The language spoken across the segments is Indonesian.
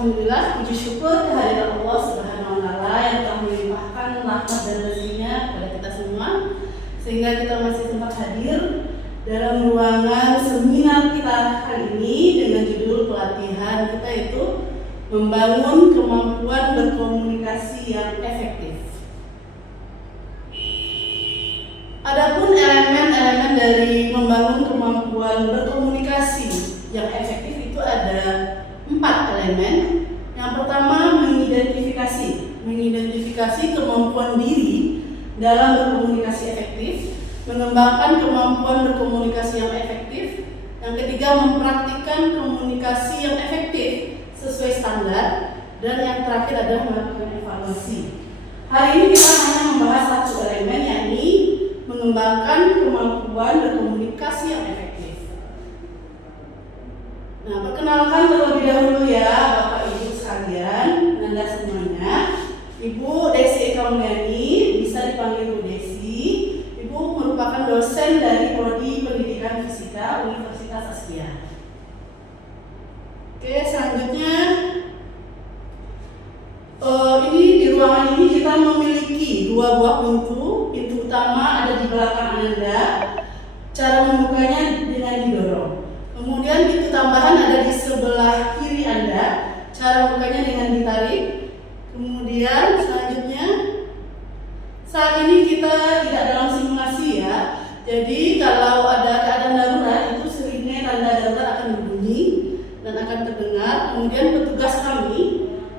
Alhamdulillah, puji syukur kehadiran Allah Subhanahu wa Ta'ala yang telah melimpahkan rahmat dan rezekinya kepada kita semua, sehingga kita masih sempat hadir dalam ruangan seminar kita kali ini dengan judul pelatihan kita itu membangun kemampuan berkomunikasi yang efektif. Adapun elemen-elemen dari membangun kemampuan berkomunikasi yang efektif itu ada 4 elemen. Yang pertama, mengidentifikasi kemampuan diri dalam berkomunikasi efektif, mengembangkan kemampuan berkomunikasi yang efektif. Yang ketiga, mempraktikkan komunikasi yang efektif sesuai standar, dan yang terakhir adalah melakukan evaluasi. Hari ini kita hanya membahas satu elemen, yakni mengembangkan kemampuan berkomunikasi yang efektif. Nah, perkenalkan terlebih dahulu ya Bapak Ibu sekalian, Anda semuanya. Ibu Desi Eka Munggani, bisa dipanggil Bu Desi. Ibu merupakan dosen dari Prodi Pendidikan Fisika Universitas Askia. Oke, selanjutnya ini di ruangan ini kita memiliki 2 buah pintu. Pintu utama ada di belakang Anda. Cara membukanya dengan didorong. Kemudian pintu tambahan ada di sebelah kiri Anda. Cara membukanya dengan ditarik. Kemudian selanjutnya, saat ini kita tidak dalam simulasi ya. Jadi kalau ada keadaan darurat, itu seringnya tanda darurat akan berbunyi dan akan terdengar. Kemudian petugas kami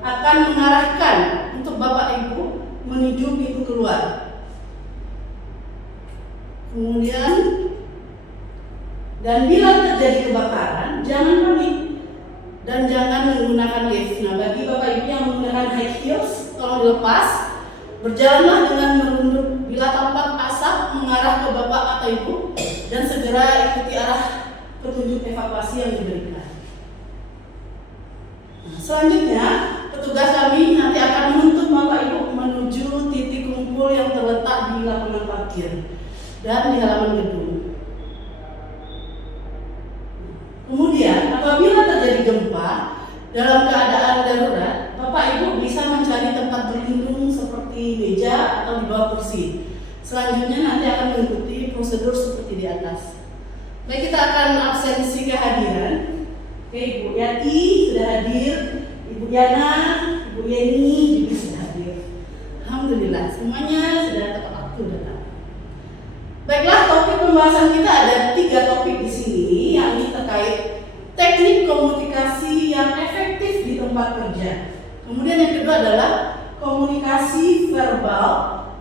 akan mengarahkan untuk Bapak Ibu menuju pintu keluar. Kemudian, dan bila terjadi kebakaran, jangan panik dan jangan menggunakan lift. Nah, bagi Bapak Ibu yang menggunakan high heels, tolong dilepas. Berjalanlah dengan merunduk. Bila tampak asap mengarah ke Bapak atau Ibu, dan segera ikuti arah petunjuk evakuasi yang diberikan. Nah, selanjutnya, petugas kami nanti akan menuntut Bapak Ibu menuju titik kumpul yang terletak di lapangan parkir dan di halaman gedung. Kemudian, apabila terjadi gempa dalam keadaan darurat, Bapak Ibu bisa mencari tempat berlindung seperti meja atau di bawah kursi. Selanjutnya nanti akan mengikuti prosedur seperti di atas. Baik, kita akan absensi kehadiran. Oke, Ibu Yati sudah hadir, Ibu Yana, Ibu Yeni juga sudah hadir. Alhamdulillah, semuanya sudah tepat waktu datang. Baiklah, topik pembahasan kita ada 3 topik di sini, yakni terkait teknik komunikasi yang efektif di tempat kerja. Kemudian yang kedua adalah komunikasi verbal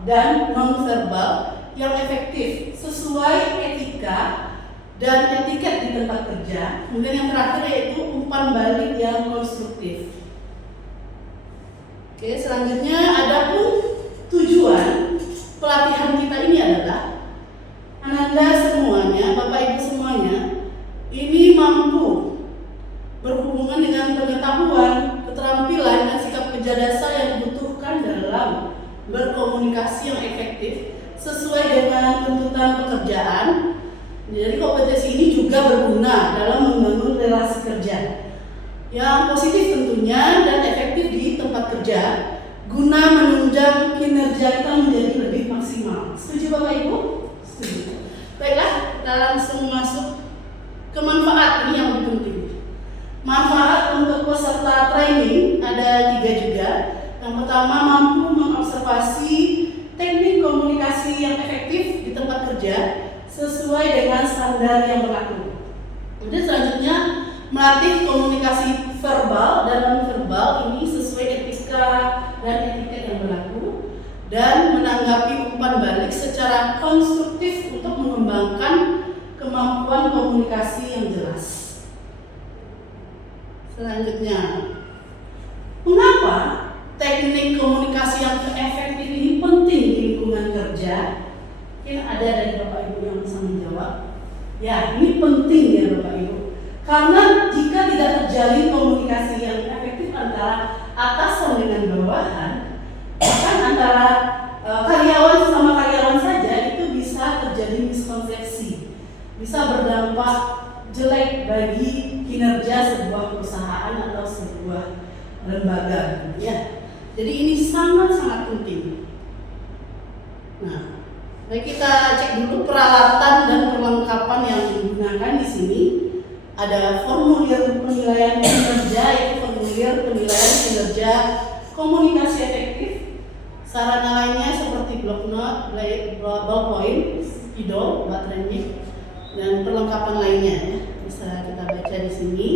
dan non-verbal yang efektif sesuai etika dan etiket di tempat kerja. Kemudian yang terakhir yaitu umpan balik yang konstruktif. Oke, selanjutnya adapun tujuan pelatihan kita ini adalah Anda semuanya, Bapak Ibu semuanya, ini mampu berhubungan dengan pengetahuan, keterampilan, dan sikap kerja dasar yang dibutuhkan dalam berkomunikasi yang efektif sesuai dengan tuntutan pekerjaan. Jadi kompetensi ini juga berguna dalam membangun relasi kerja yang positif tentunya dan efektif di tempat kerja, guna menunjang kinerja kita menjadi lebih maksimal. Setuju Bapak Ibu? Setuju. Baiklah, kita langsung masuk ke manfaat ini yang lebih penting. Manfaat untuk peserta training ada 3 juga. Yang pertama, mampu mengobservasi teknik komunikasi yang efektif di tempat kerja sesuai dengan standar yang berlaku. Kemudian selanjutnya, melatih komunikasi verbal dan non-verbal ini sesuai etika dan etiket yang berlaku, dan menanggapi umpan balik secara konstruktif untuk mengembangkan kemampuan komunikasi yang jelas. Selanjutnya, mengapa teknik komunikasi yang efektif ini penting di lingkungan kerja? Mungkin ada dari Bapak Ibu yang bisa menjawab. Ya, ini penting ya Bapak Ibu. Karena jika tidak terjalin komunikasi yang efektif antara atasan dengan bawahan, bahkan antara karyawan sama karyawan saja, itu bisa terjadi miskonsepsi, bisa berdampak jelek bagi kinerja sebuah perusahaan atau sebuah lembaga, ya. Jadi ini sangat-sangat penting. Nah, baik kita cek dulu peralatan dan perlengkapan yang digunakan di sini. Ada formulir penilaian kinerja, yaitu formulir penilaian kinerja komunikasi efektif. Sarana lainnya seperti bloknot, ballpoint, spidol, baterainya, dan perlengkapan lainnya ya. Bisa kita baca di sini.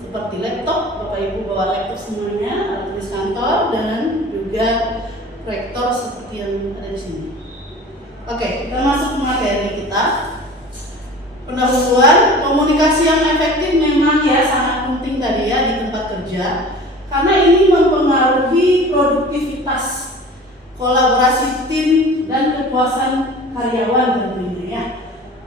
Seperti laptop, Bapak Ibu bawa laptop semuanya, alat tulis kantor, dan juga proyektor seperti yang ada di sini. Oke, kita masuk ke materi kita. Pendahuluan, komunikasi yang efektif memang ya sangat penting tadi ya di tempat kerja, karena ini mempengaruhi produktivitas, kolaborasi tim, dan kepuasan karyawan tentunya ya.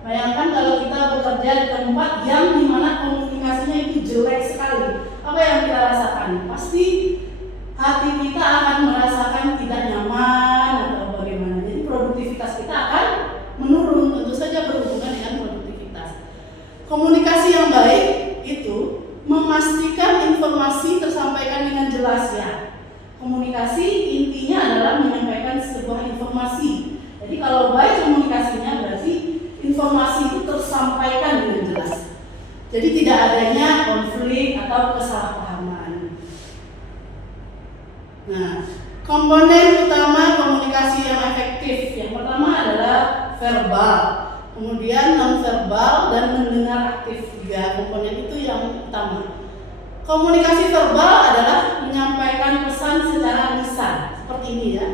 Bayangkan kalau kita bekerja di tempat yang dimana komunikasinya itu jelek sekali, apa yang kita rasakan? Pasti hati kita akan merasakan tidak nyaman atau bagaimana. Jadi produktivitas kita akan menurun, tentu saja berhubungan dengan produktivitas. Komunikasi yang baik itu memastikan informasi tersampaikan dengan jelas ya. Komunikasi intinya adalah menyampaikan sebuah informasi. Jadi kalau baik komunikasinya berarti informasi itu tersampaikan dengan jelas. Jadi tidak adanya konflik atau kesalahpahaman. Nah, komponen utama komunikasi yang efektif yang pertama adalah verbal, kemudian non-verbal dan mendengar aktif. Tiga komponen itu yang utama. Komunikasi verbal adalah menyampaikan pesan secara lisan, seperti ini ya,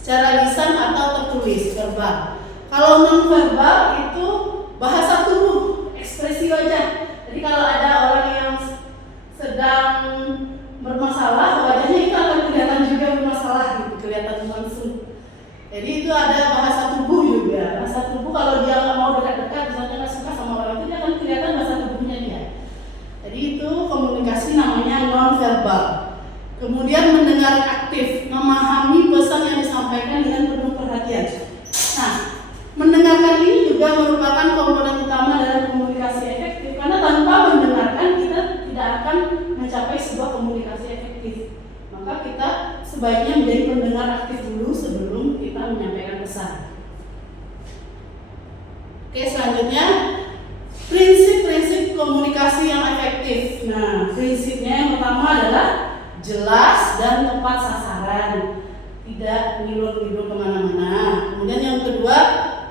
secara lisan atau tertulis, verbal. Kalau non-verbal itu bahasa tubuh, ekspresi wajah. Jadi kalau ada orang yang sedang bermasalah, wajahnya itu akan kelihatan juga bermasalah gitu, kelihatan langsung. Jadi itu ada bahasa tubuh juga. Bahasa tubuh kalau dia nggak mau dekat-dekat, misalnya nggak suka sama orang itu, dia akan kelihatan bahasa tubuhnya dia. Jadi itu komunikasi namanya non-verbal. Kemudian mendengar aktif, memahami pesan yang disampaikan dengan penuh perhatian. Nah, mendengarkan ini juga merupakan komponen utama dalam komunikasi efektif, karena tanpa mendengarkan kita tidak akan mencapai sebuah komunikasi efektif. Maka kita sebaiknya menjadi pendengar aktif dulu sebelum kita menyampaikan pesan. Oke, selanjutnya prinsip-prinsip komunikasi yang efektif. Nah, prinsipnya yang pertama adalah jelas dan tepat sasaran, tidak ngilur-ngilur kemana-mana. Kemudian yang kedua,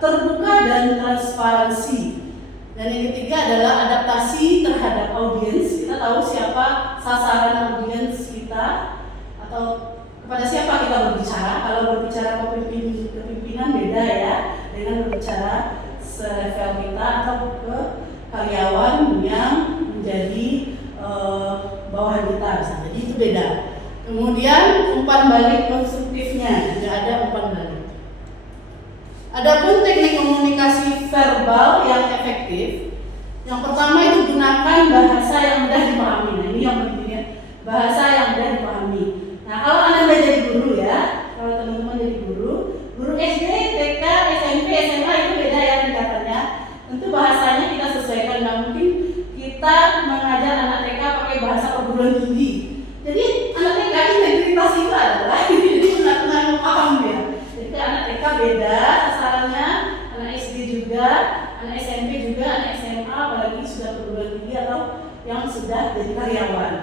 terbuka dan transparansi. Dan yang ketiga adalah adaptasi terhadap audiens. Kita tahu siapa sasaran audiens kita atau kepada siapa kita berbicara. Kalau berbicara kepemimpinan beda ya dengan berbicara selevel kita atau ke karyawan yang menjadi bawahan kita. Jadi itu beda. Kemudian umpan balik konstruktifnya, tidak ada umpan balik. Adapun teknik komunikasi verbal yang efektif, yang pertama itu gunakan bahasa yang mudah dipahami. Nah, ini yang pentingnya, bahasa yang mudah dipahami. Nah, kalau Anda jadi guru ya, kalau teman-teman jadi guru SD, TK, SMP, SMA itu beda ya tingkatannya. Tentu bahasanya kita sesuaikan. Nggak mungkin kita mengajar anak TK pakai bahasa perguruan tinggi. Jadi anak TK integritas itu adalah jadi benar-benar paham ya. Jadi anak TK beda sasarannya, anak SD juga, anak SMP juga, anak SMA apalagi sudah perguruan tinggi atau yang sudah jadi karyawan.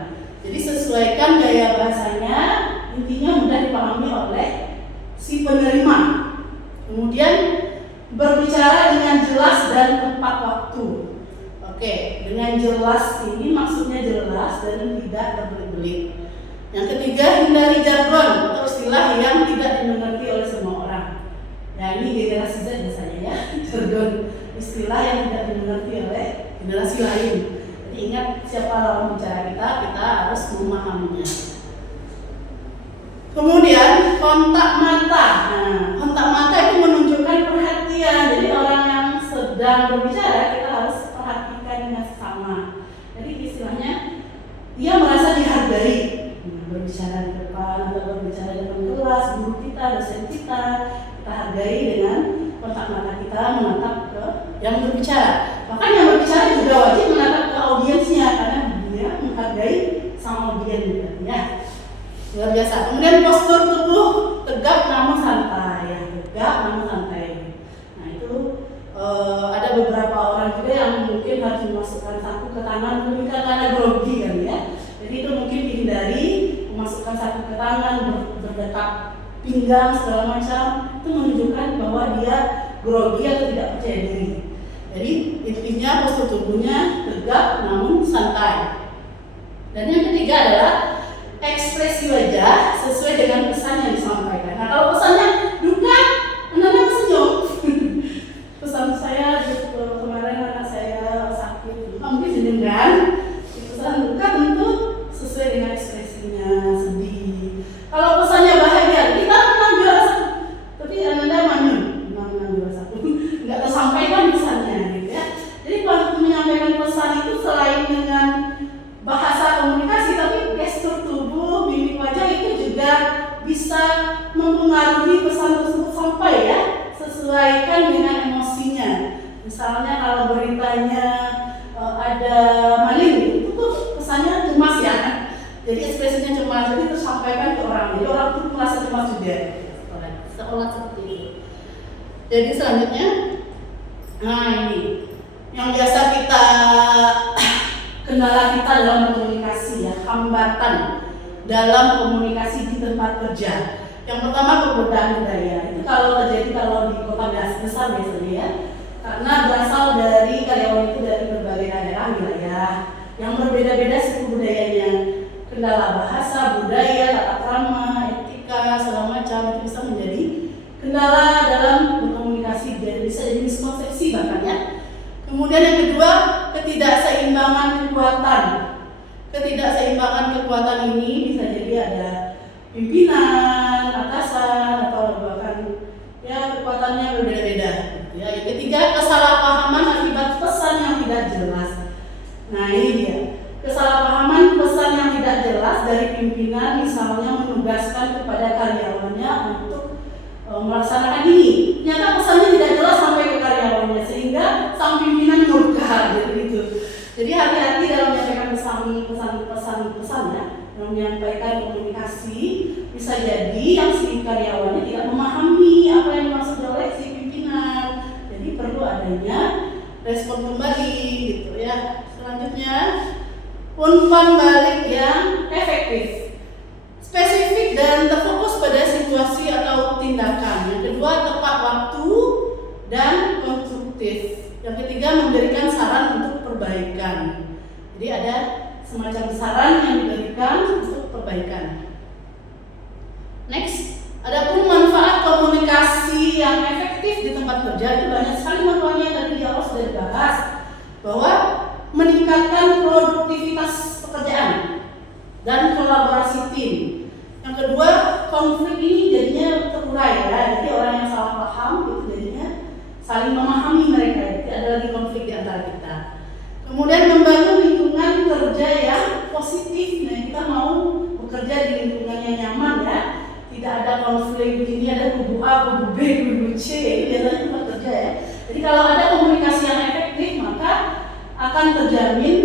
Jadi sesuaikan gaya bahasanya, intinya mudah dipahami oleh si penerima. Kemudian berbicara dengan jelas dan tepat waktu. Oke, dengan jelas ini maksudnya jelas dan tidak berbelit-belit. Yang ketiga, hindari jargon atau istilah yang tidak dimengerti oleh semua orang. Ya, ini generasi Z biasanya ya, jargon istilah yang tidak dimengerti oleh generasi lain. Jadi ingat siapa lawan bicara kita, kita harus memahaminya. Kemudian kontak mata. Nah, kontak mata itu menunjukkan perhatian. Jadi orang yang sedang berbicara kita harus perhatikan dengan sesama. Jadi istilahnya dia merasa dihargai. Berbicara di depan atau berbicara di depan kelas, guru kita, dosen kita hargai dengan kontak mata kita menatap ke yang berbicara. Bahkan yang berbicara juga wajib menatap ke audiensnya karena dia menghargai sang audiens ya. Luar biasa. Kemudian postur tubuh tegap namun santai, ya, tegap namun santai. Nah itu ada beberapa orang juga yang mungkin harus memasukkan saku ke tangan mungkin karena grogi kan ya. Jadi itu mungkin dihindari memasukkan saku ke tangan, berdekat pinggang segala macam, itu menunjukkan bahwa dia grogi atau tidak percaya diri. Jadi intinya postur tubuhnya tegap namun santai. Dan yang ketiga adalah ekspresi wajah sesuai dengan pesan yang disampaikan. Nah kalau pesannya duka, anak-anak senyum. Pesan saya kemarin anak saya sakit, mungkin senyum kan? Pesan duka tentu sesuai dengan ekspresinya, sedih. Kalau pesannya bahagia, kita menang juara satu, tapi anak-anak manyun, menang juara satu, nggak tersampaikan pesannya, gitu ya. Jadi kalau menyampaikan pesan itu selain dengan bahasa komunikasi, tapi gestur tubuh, mimik wajah itu juga bisa mempengaruhi pesan tersebut sampai ya, sesuaikan dengan emosinya. Misalnya kalau beritanya ada maling, itu tuh pesannya cemas ya, jadi ekspresinya cemas, jadi tersampaikan ke orang, jadi orang tuh merasa cemas juga, seolah seperti itu. Jadi selanjutnya, nah ini yang biasa kita kendala kita dalam komunikasi ya, hambatan dalam komunikasi di tempat kerja. Yang pertama perbedaan budaya. Itu kalau terjadi kalau di kota besar biasanya ya. Karena berasal dari karyawan itu dari berbagai daerah wilayah yang berbeda-beda suku budayanya. Kendala bahasa, budaya, tata krama, etika, segala macam itu bisa menjadi kendala dalam berkomunikasi dan bisa jadi miskonsepsi bahkan ya. Kemudian yang kedua, ketidakseimbangan kekuatan. Ketidakseimbangan kekuatan ini bisa jadi ada pimpinan, atasan, atau bahkan ya kekuatannya berbeda-beda. Ya, yang ketiga, kesalahpahaman akibat pesan yang tidak jelas. Nah ini dia, kesalahpahaman pesan yang tidak jelas dari pimpinan, misalnya menugaskan kepada karyawannya untuk melaksanakan ini. Ternyata pesannya tidak jelas sampai ke karyawannya sehingga sang pimpinan murka gitu. Jadi hati-hati dalam menyampaikan pesan-pesan ya, dalam menyampaikan komunikasi bisa jadi yang si karyawannya tidak memahami apa yang dimaksud oleh si pimpinan. Jadi perlu adanya respon kembali gitu ya. Selanjutnya umpan balik yang efektif, spesifik dan terfokus pada situasi atau tindakan. Yang kedua, tepat waktu dan konstruktif. Yang ketiga, memberikan saran untuk perbaikan. Jadi ada semacam saran yang diberikan untuk perbaikan. Next, adapun manfaat komunikasi yang efektif di tempat kerja itu banyak sekali manfaatnya. Tadi di awal sudah dibahas bahwa meningkatkan produktivitas pekerjaan dan kolaborasi tim. Yang kedua, konflik ini jadinya terurai ya. Jadi orang yang salah paham itu jadinya saling memahami mereka. Tidak ada lagi konflik di antara kita. Kemudian membangun lingkungan kerja yang positif. Nah, kita mau bekerja di lingkungan yang nyaman ya. Tidak ada konflik begini, ada kubu A, kubu B, kubu C. Ini biasanya tempat kerja ya. Jadi kalau ada komunikasi yang efektif, maka akan terjamin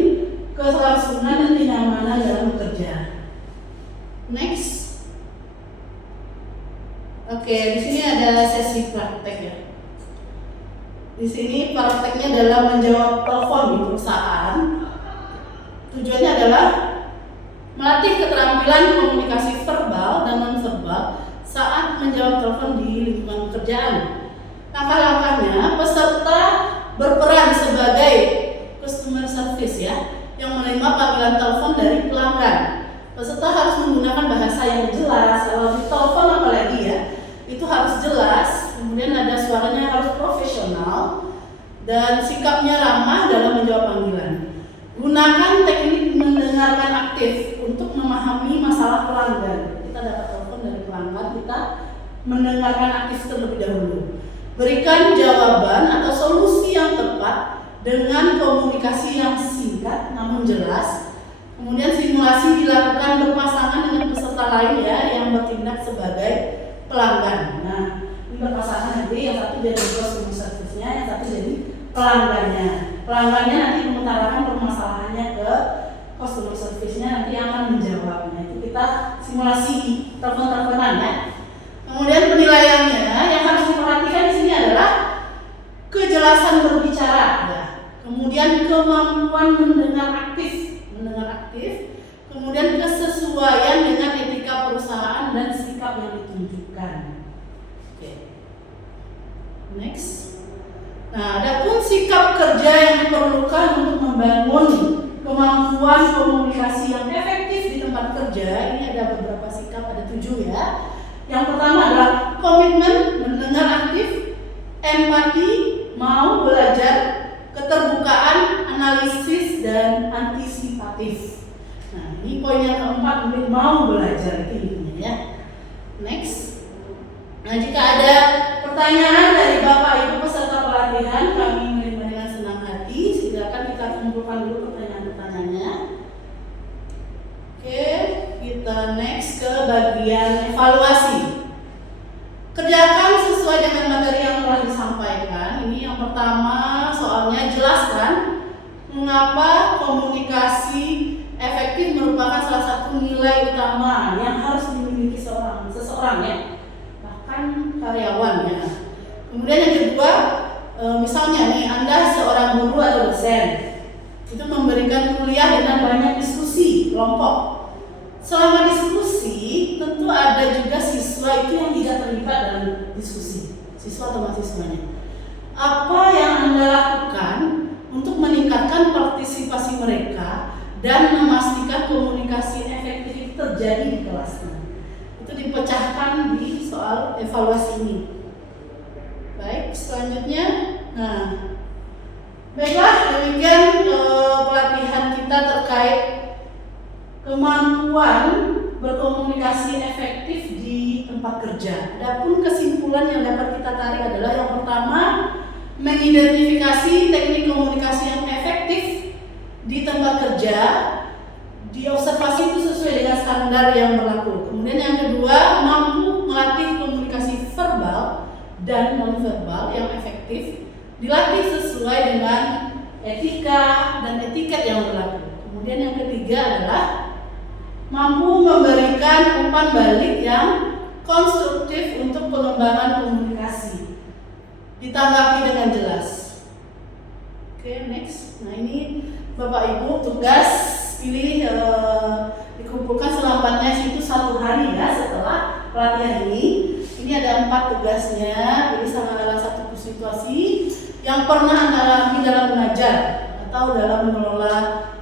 kelangsungan dan kenyamanan dalam bekerja. Next. Oke, di sini ada sesi praktek ya. Di sini prakteknya adalah menjawab telepon di perusahaan. Tujuannya adalah melatih keterampilan komunikasi verbal dan non-verbal saat menjawab telepon di lingkungan pekerjaan. Langkah-langkahnya, peserta berperan sebagai customer service ya, yang menerima panggilan telepon dari pelanggan. Peserta harus menggunakan bahasa yang jelas. Kalau di telepon apalagi ya, itu harus jelas. Kemudian nada suaranya harus profesional dan sikapnya ramah dalam menjawab panggilan. Gunakan teknik mendengarkan aktif untuk memahami masalah pelanggan. Kita dapat telepon dari pelanggan, kita mendengarkan aktif terlebih dahulu. Berikan jawaban atau solusi yang tepat dengan komunikasi yang singkat namun jelas. Kemudian simulasi dilakukan berpasangan dengan peserta lain ya, yang bertindak sebagai pelanggan. Nah, ini berpasangan nanti yang satu jadi customer service-nya, yang satu jadi pelanggannya. Pelanggannya nanti mengutarakan permasalahannya ke customer service-nya, nanti yang akan menjawabnya. Itu kita kita simulasi telepon-teleponan ya. Kemudian penilaiannya yang harus diperhatikan di sini adalah kejelasan berbicara, ya. Kemudian kemampuan mendengar aktif, kemudian kesesuaian dengan etika perusahaan dan sikap yang ditunjukkan. Oke. Next. Nah, adapun sikap kerja yang diperlukan untuk membangun kemampuan komunikasi yang efektif di tempat kerja, ini ada beberapa sikap, ada 7 ya. Yang pertama adalah komitmen, mendengar aktif, empati, mau belajar, keterbukaan, analisis, dan antisipatif. Nah, ini poin yang keempat, mau belajar itu intinya ya. Next. Nah, jika ada pertanyaan dari Bapak Ibu peserta pelatihan, kami menerima dengan senang hati. Silakan kita kumpulkan dulu pertanyaan-pertanyaannya. Oke, kita next ke bagian evaluasi. Kerjakan sesuai dengan materi yang telah disampaikan. Ini yang pertama, soalnya jelaskan mengapa komunikasi efektif merupakan salah satu nilai utama yang harus dimiliki seseorang ya, bahkan karyawan ya. Kemudian yang kedua, misalnya nih Anda seorang guru atau dosen, itu memberikan kuliah dengan banyak diskusi kelompok. Selama diskusi tentu ada juga siswa itu yang tidak terlibat dalam diskusi, siswa atau mahasiswanya. Apa yang Anda lakukan untuk meningkatkan partisipasi mereka dan memastikan komunikasi efektif itu terjadi di kelasnya? Itu dipecahkan di soal evaluasi ini. Baik, selanjutnya, nah, baiklah, demikian pelatihan kita terkait kemampuan berkomunikasi efektif di tempat kerja. Adapun kesimpulan yang dapat kita tarik adalah yang pertama, mengidentifikasi teknik komunikasi yang efektif di tempat kerja, diobservasi itu sesuai dengan standar yang berlaku. Kemudian yang kedua, mampu melatih komunikasi verbal dan nonverbal yang efektif, dilatih sesuai dengan etika dan etiket yang berlaku. Kemudian yang ketiga adalah mampu memberikan umpan balik yang konstruktif untuk pengembangan komunikasi, ditanggapi dengan jelas. Oke, next. Nah, ini Bapak Ibu tugas pilih dikumpulkan selambatnya itu 1 hari ya setelah pelatihan ini. Ini ada 4 tugasnya. Jadi salah satu situasi yang pernah Anda alami dalam mengajar atau dalam mengelola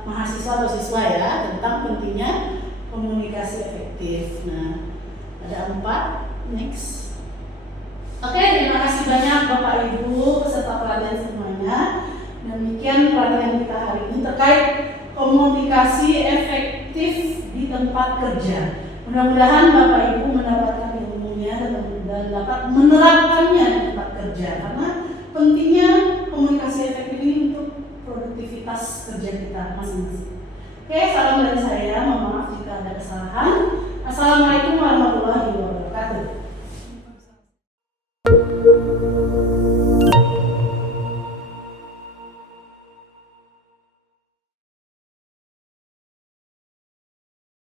mahasiswa atau siswa ya, tentang pentingnya komunikasi efektif. Nah, ada 4. Next. Oke, terima kasih banyak Bapak Ibu peserta pelatihan semuanya. Demikian pelatihan kita hari ini terkait komunikasi efektif di tempat kerja. Mudah-mudahan Bapak Ibu mendapatkan ilmunya dan dapat menerapkannya di tempat kerja, karena pentingnya komunikasi efektif ini untuk produktivitas kerja kita masing-masing. Oke, salam dari saya. Mohon maaf jika ada kesalahan. Assalamualaikum.